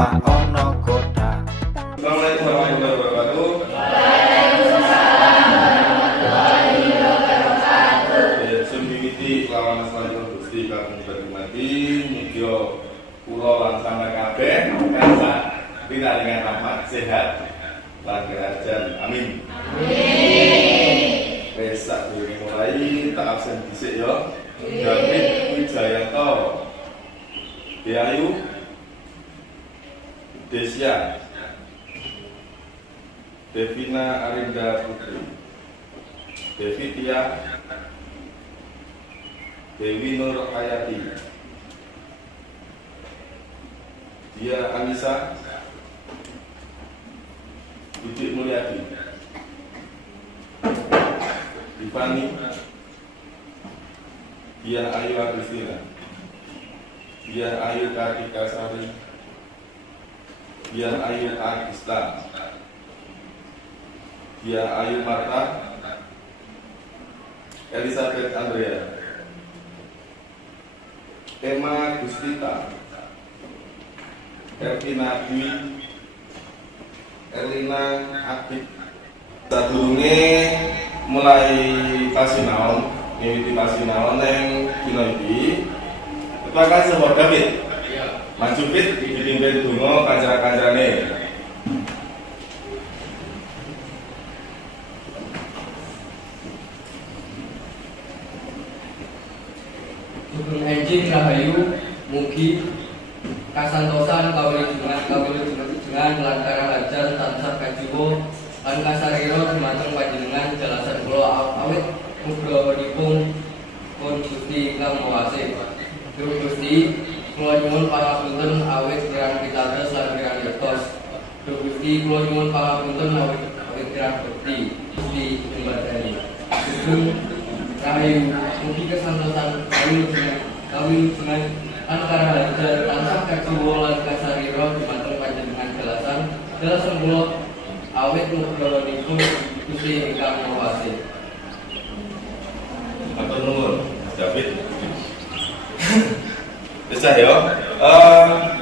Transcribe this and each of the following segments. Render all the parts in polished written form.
tanpa ono kota. Assalamualaikum warahmatullahi wabarakatuh. Sun miwiti kelawan asmanipun Gusti kagem berhormati mugia kula lan sampeyan kabeh tansah pinaringan rahmat sehat lan kerajaan. Amin. Wis sadurunge mulai tak absen dhisik ya. David Wijayanto, Deayu, Desya, Devina Arinda Putri, Devitia, Dewi Nur Hayati, Dia Anissa, Bidik Mulyadi, Ivani, Dia Ayu Agustina, Dia Ayu Kartika Sari, Dia Ayu Agista, Dia Ayu Marta, Elizabeth Andrea, Emma Gustita, Ervina Dwi, Erlina Aktif. Sadurunge mulai pasinaon, miwiti pasinaon yang dina iki, ketuakan sebuah David. Maju fit dipimpin donga kanca-kancane. Sugeng Enjing Rahayu mugi kasantosan kawilujengan lantaran ajar tansah kajuwo lan kasarira dumateng panjenengan jelasan kula awit muga-muganipun pun Gusti ingkang Mawasih. Duh Gusti, kula nyuwun pangapunten awit kirang pitados lan kirang yertos. Duh Gusti, kula nyuwun pangapunten awit kirang bekti. Gusti nyembadani. Sugeng Rahayu mugi kasantosan kawilujengan antara hajar tansah kajuwo lan kasarira dumateng panjenengan jelasan kula awit muga-muganipun Gusti ingkang Mawasih. Matur nuwun, David. Wis ya.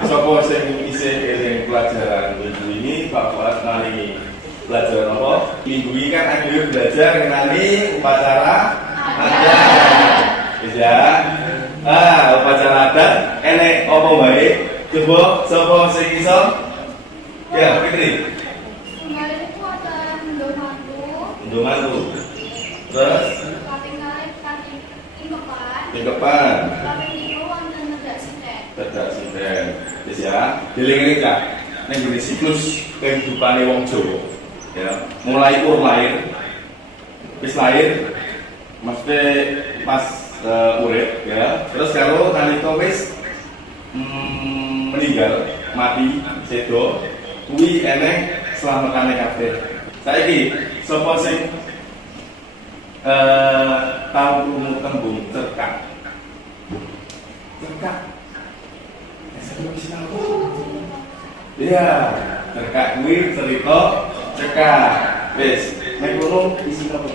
Sapa sing isih eling pelajaran minggu ini Bapak maringi pelajaran apa? Minggu ini kan akhirnya belajar mengenai upacara adat. Wis ya. Upacara adat enek apa wae? Coba sapa sing iso? Ya, Fitri. Kemarin itu ada Ndomantu. Terus tingkepan. Tedak sinden. Wis ya, dieling-eling Cak. Ning ngene siklus kehidupane wong Jawa. Ya, mulai lahir. Wis lahir mesti pas urip ya. Terus karo nalika wis meninggal, mati, sedo, kuwi eneng slametane kabeh. Saiki sapa sing tahu krungu tembung cerkak? Cerkak. Iya, cerkak kuwi cerita cekak. Wis, nek ngono isi apa?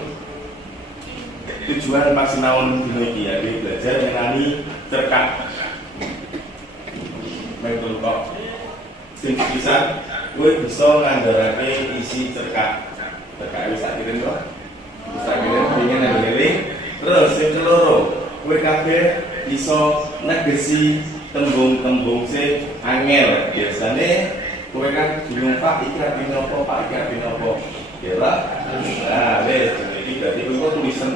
Tujuan pasinaon dina iki ya belajar mengenai cerkak. Nek kok sing pisan kowe bisa ngandharake isi cerkak. Cerkak wis tak kirim to. Bisa kirim pengen ngeling. Terus sing keloro, kowe kabeh iso negesi tembung-tembung sing angel. Biasane kowe kan bingung Pak iki artine apa, Pak iki artine apa. Ya lah. Nah, wis iki berarti kowe tulisan.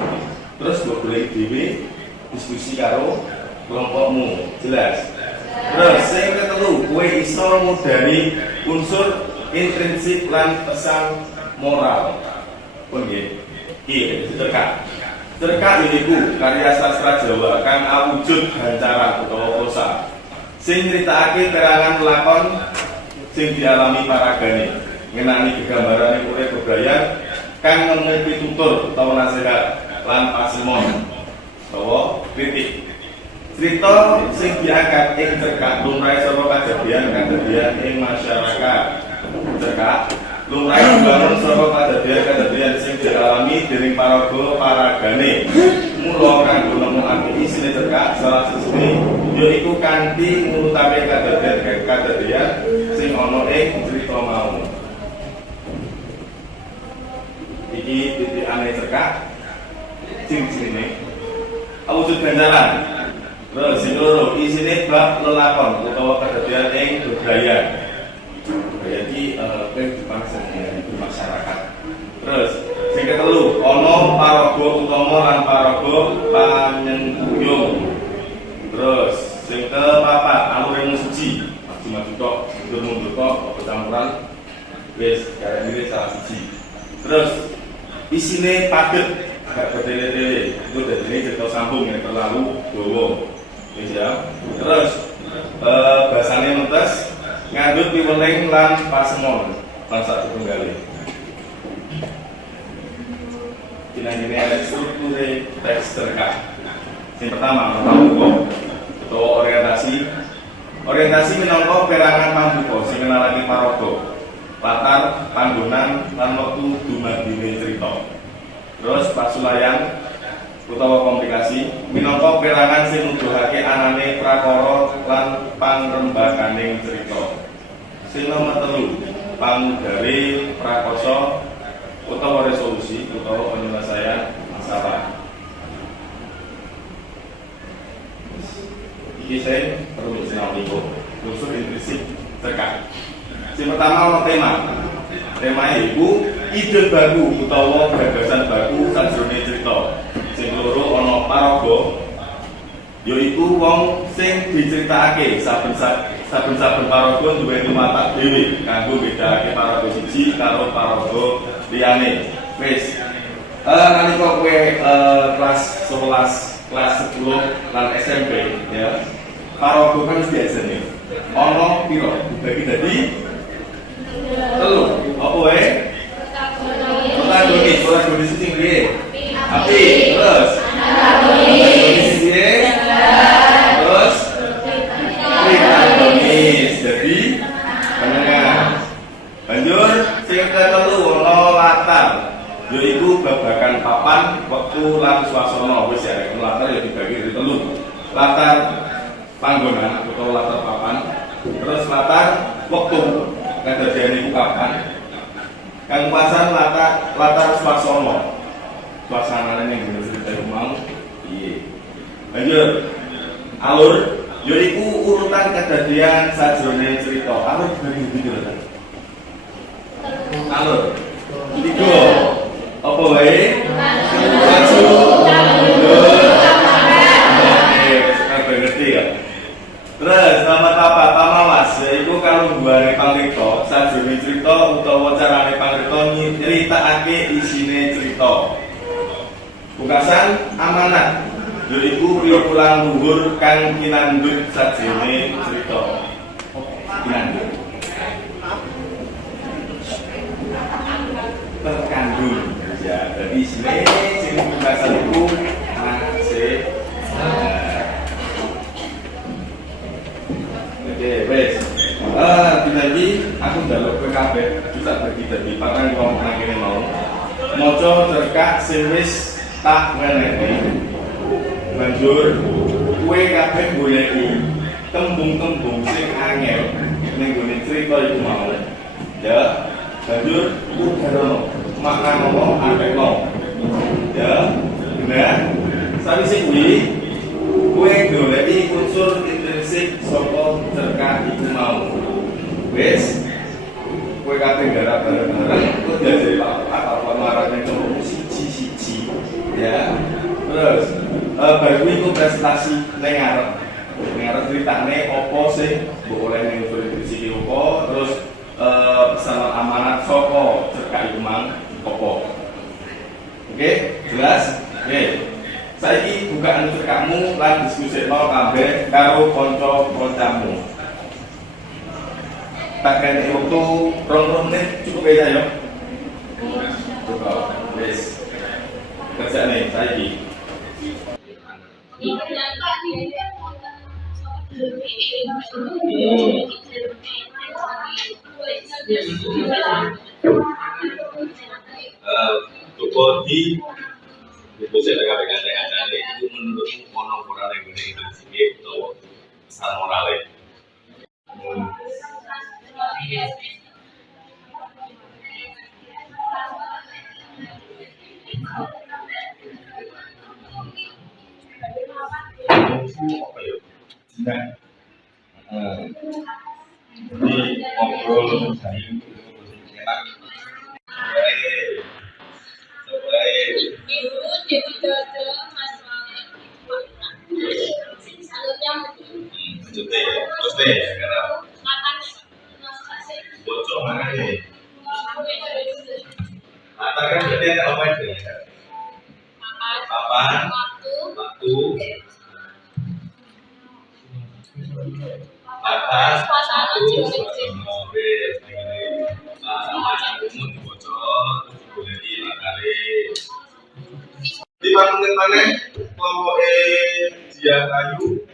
Terus go golek dhewe diskusi karo kelompokmu. Jelas. Terus sing ketelu, kowe iso ngudani unsur intrinsik lan pesan moral. Pun nggih. Iki cerkak. Cerkak niku karya sastra Jawa kang awujud gancara utawa prosa sing nyritakake kerangan lakon sing dialami paragane ngenani gegambarane urip bebrayan kang nemu pitutur utawa nasihat lan pasemon utawa kritik. Cerita sing diangkat ing cerkak lumrah saka kadadian ing masyarakat. Cerkak lumrah bangun saka kadadian sing dialami dening paraga paragane. Mula kanggo nemokake isine cerkak salah siji yaiku kanthi ngurutake kadadian sing ganjaran. Terus sing loro isine bab lelakon utawa kedadian ing budaya. Budaya iki kehidupan sehari-hari masyarakat. Terus sing ketelu ana paraga utama lan paraga panyengkuyung. Terus sing kepapat alure musiji, maju-maju tok, mundur-mundur tok, campuran wis karek diri salah siji. Terus isine padet, gak bertele-tele. Itu dadine cerita sambung yang terlalu dawa. Wis ya. Terus bahasane mentes ngandhut piweling lan pasemon lan satunggalé. Ini ada struktur teks terkait. Yang pertama, pambuka atau orientasi. Orientasi minangka perangan pambuka sing ngenalake paraga, latar, panggonan, lan wektu dumadine cerita. Terus pasulayan utawa komplikasi minangka perangan sing nuduhake anane prakara lan pangrembakaning cerita. Sing nomor 3, pamugari prakosa utawa resolusi utawa penyelesaian masalah. Iki saya perlu sinau niku unsur intrinsik terkait. Yang pertama tema. Tema iku ide baku utawa gagasan baku sajroning cerita. Sing loro ana paraga yaiku wong sing diceritakake saben-saben paraga duweni watak dhewe kanggo bedakake paraga siji karo paraga liyane. Wis nalika kowe kelas 11, kelas 10 lan SMP ya. Paraga kan biasa nih. Ana piro? Dibagi dadi 3. Apa wae? Protagonis sing piye? Api. Terus antagonis piye? Terus protagonis. Jadi penengah. Banjur sing ketelu ana latar. Yaiku babagan papan, wektu lan swasana. Wis ya, latar ya dibagi dari 3. Latar panggonan atau latar papan, terus latar wektu kedadian iku kapan, kang pasan latar swasana. Suasanane ning ngene cerita mau piye. Lanjut. Alur yaiku urutan kedadian sajroning cerita. Alur dibagi piro ta? Alur 3. Apa wae? Maju, mundur, ngerti ya. Terus nama apa? Pamawas yaiku kalungguhane pangripta sajroning cerita utawa carane pangripta nyritakake isine cerita. Pungkasan amanat yaiku piwulang luhur kang kinandhut sajroning cerita. Kinandhut terkandung ya. Jadi isine sing pungkasan iku wes. Lagi aku njaluk PKB juga bagi dadi patang wong nang kene mau. Maca cerkak sing wis tak wenehi. Banjur kowe kabeh goleki tembung-tembung sing angel ning gone cerita iku mau. Ya, banjur ugarono makna ngomong arepno. Ya, bener. Sawise kuwi kowe goleki unsur intrinsik saka cerkak iku mau. Wis kowe kabeh garap bareng-bareng kowe diajari apa marane tembung siji-siji ya. Terus baru iku prestasi ning ngarep critane apa sing mbok oleh ning unsur intrinsik apa, terus pesanan amanat saka cerkak iku mang apa. Oke, jelas? Oke. Saiki bukaan cerkakmu lan diskusikno kabeh karo kanca-kancamu. Tak kene waktu ron menit cukup ya yo. Cukup. Wis. Kerjane saiki. Cukup di saya dengan itu menurutmu ono moral yang benar itu sendiri atau pesan moralnya? ngobrol sayu enak. Baik. Ibu jadi dodo Mas Wali. Salutnya Lanjut deh, terus deh sekarang makan. bocor mana nih? Mata kan berarti ada apa itu ya? Papan, waktu, atas, waktu, suasana, wes, ini macam umum bocor, terus boleh dilakari. Di bangunan mana? Kelompok dia kayu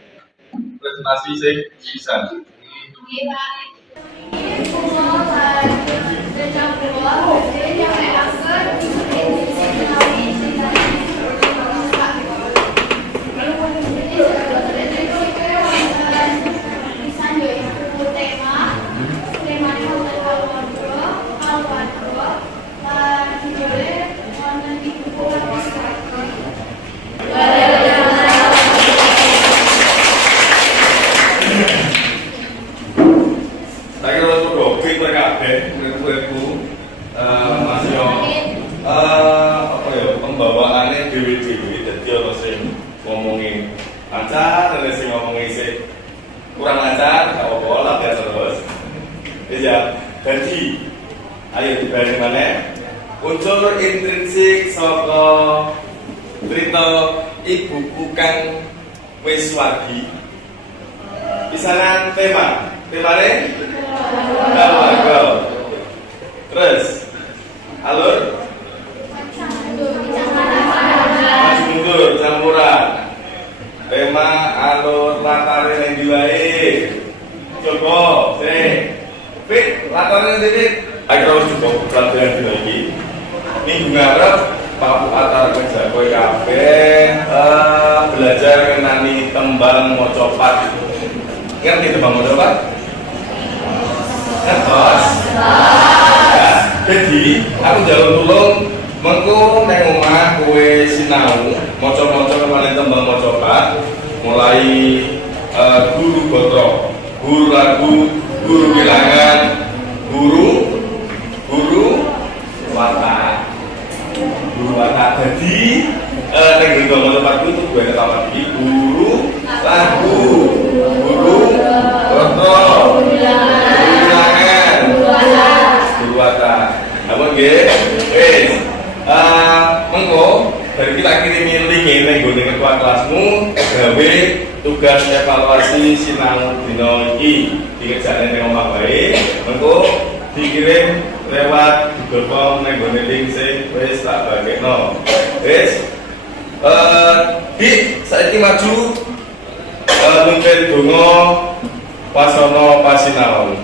presentasi sing bisa. Saya kalau sudah fit mereka murid-muridku masih yang apa ya pembawaannya dewi-dewi jadi orang sing ngomongin lancar dan sing ngomongin sing kurang lancar nggak apa-apa latihan terus ya jadi ayo dibalik mana unsur intrinsik saka cerita ibuku kang wis wargi pisanan temane keluarga. Terus alur maju mundur campuran. Tema alur latare ning ndi wae. Coba sing fit latare titik. Ayo coba pelajaran dina iki. Minggu ngarep Pak Atar kerja kowe kabeh belajar ngenani tembang maca pat. Ngerti tembang maca pat? Ngertos? Ya, jadi aku jalan tulung mengko nang omah kowe sinau maca-maca kemarin tembang maca pat mulai guru gotro, guru lagu, guru bilangan, guru watak. Guru watak jadi nek nggo maca pat itu gue ketawa iki guru lagu, guru gotro, guru watak. Apa nggih? Wis. Mengko dari kita kirimi link ning gone ketua kelasmu gawe tugas evaluasi sinau dina iki dikerjakan ning omah bae. Mengko dikirim lewat Google Form ning gone link sing wis tak bagekno. Wis. Di saiki maju nuntun donga wasana pasinaon.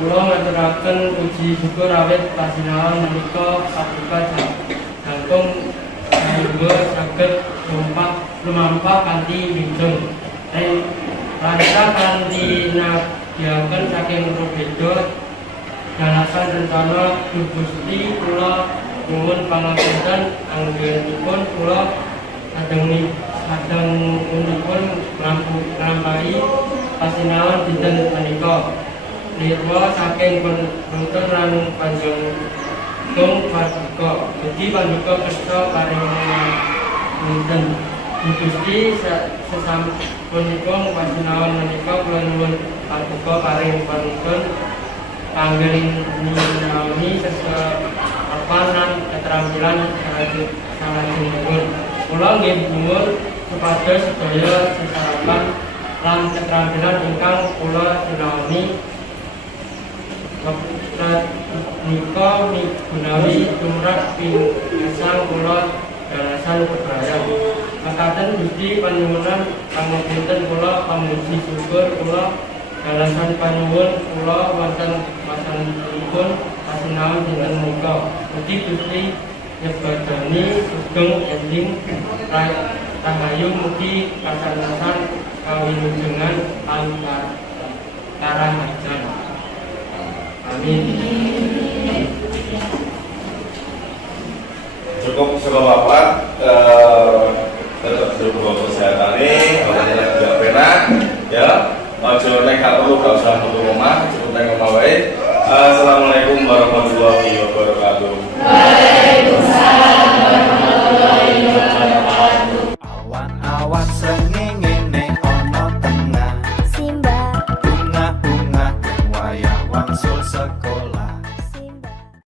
Kula ngaturaken puji syukur awit pasinaon menika sabuka langkung kanggo saged lumampah kanthi winjeng. Lancar kanthi nadyaken saking Robedo dalasan rencana Gusti kula nyuwun pangapunten anggenipun kula sadangunipun nglampahi pasinaon dinten menika. Nirwa saking penuntun lan panjanggung paduka. Jadi paduka kersa paring Gusti sesampunipun pasinaon menika kula nyuwun paduka paring panuntun panggeni sesepan lan keterampilan salajengipun. Kula nggih nyuwun supados sedaya sesarapan lan keterampilan ingkang kula sinaoni nika gunawi tumrap pinasang kula dalasan kebrayang. Mekaten Gusti panyuwunan pangapunten kula pamuji syukur kula dalasan panyuwun kula wonten masanipun pasinaon dinten menika. Mugi Gusti nyebadani sugeng ending Rahayu mugi kasanasan kawilujengan antara hajan. Amin. Cukup sekolah bapak tetap jaga kesehatan ini, awalnya juga penak ya. Ojo nek gak perlu gak usah metu omah, cukup nang omah wae. Assalamualaikum warahmatullahi